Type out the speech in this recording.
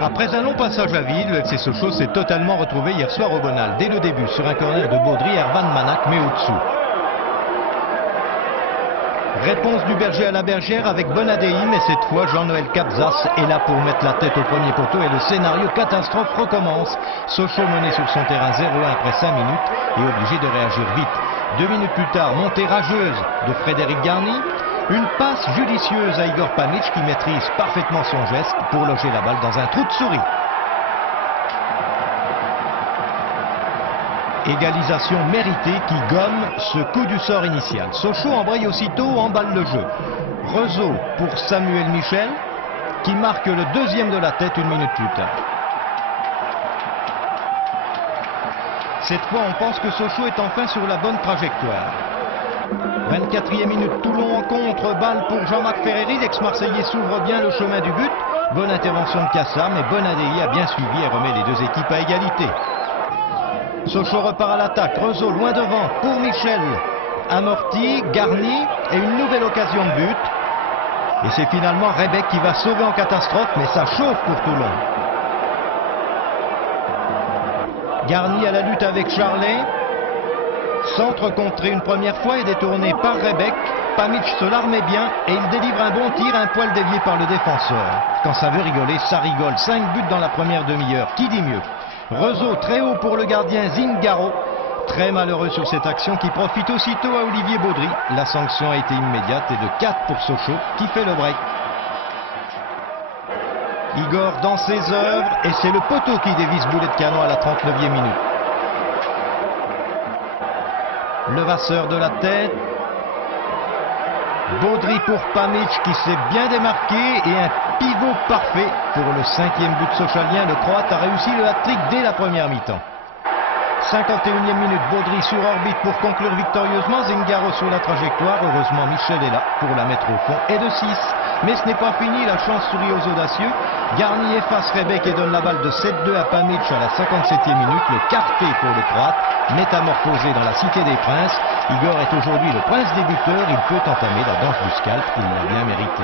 Après un long passage à vide, le FC Sochaux s'est totalement retrouvé hier soir au Bonal. Dès le début, sur un corner de Baudry, Ervan Manac met au-dessous. Réponse du berger à la bergère avec Bonadei, mais cette fois Jean-Noël Capzas est là pour mettre la tête au premier poteau et le scénario catastrophe recommence. Sochaux mené sur son terrain 0-1 après 5 minutes et obligé de réagir vite. 2 minutes plus tard, montée rageuse de Frédéric Garny. Une passe judicieuse à Igor Pamic qui maîtrise parfaitement son geste pour loger la balle dans un trou de souris. Égalisation méritée qui gomme ce coup du sort initial. Sochaux embraye aussitôt, emballe le jeu. Rezeau pour Samuel Michel qui marque le deuxième de la tête 1 minute plus tard. Cette fois, on pense que Sochaux est enfin sur la bonne trajectoire. 24e minute, Toulon en contre, balle pour Jean-Marc Ferreri, l'ex-Marseillais s'ouvre bien le chemin du but. Bonne intervention de Kassam et Bonadei a bien suivi et remet les deux équipes à égalité. Sochaux repart à l'attaque, Rezeau loin devant pour Michel. Amorti, Garny et une nouvelle occasion de but. Et c'est finalement Rebec qui va sauver en catastrophe, mais ça chauffe pour Toulon. Garny à la lutte avec Charlet. Centre contré une première fois et détourné par Rebec. Pamic se l'armait bien et il délivre un bon tir, un poil dévié par le défenseur. Quand ça veut rigoler, ça rigole. 5 buts dans la première demi-heure. Qui dit mieux? Rezeau très haut pour le gardien Zingaro. Très malheureux sur cette action qui profite aussitôt à Olivier Baudry. La sanction a été immédiate et de 4 pour Sochaux qui fait le break. Igor dans ses œuvres et c'est le poteau qui dévisse boulet de canon à la 39e minute. Levasseur de la tête. Baudry pour Pamic qui s'est bien démarqué et un pivot parfait pour le 5e but sochalien. Le Croate a réussi le hat-trick dès la première mi-temps. 51e minute, Baudry sur orbite pour conclure victorieusement. Zingaro sur la trajectoire. Heureusement, Michel est là pour la mettre au fond. Et de 6. Mais ce n'est pas fini, la chance sourit aux audacieux. Garny efface Rebec et donne la balle de 7-2 à Pamic à la 57e minute. Le quarté pour le Croate, métamorphosé dans la Cité des Princes. Igor est aujourd'hui le prince des buteurs, il peut entamer la danse du scalp, il l'a bien mérité.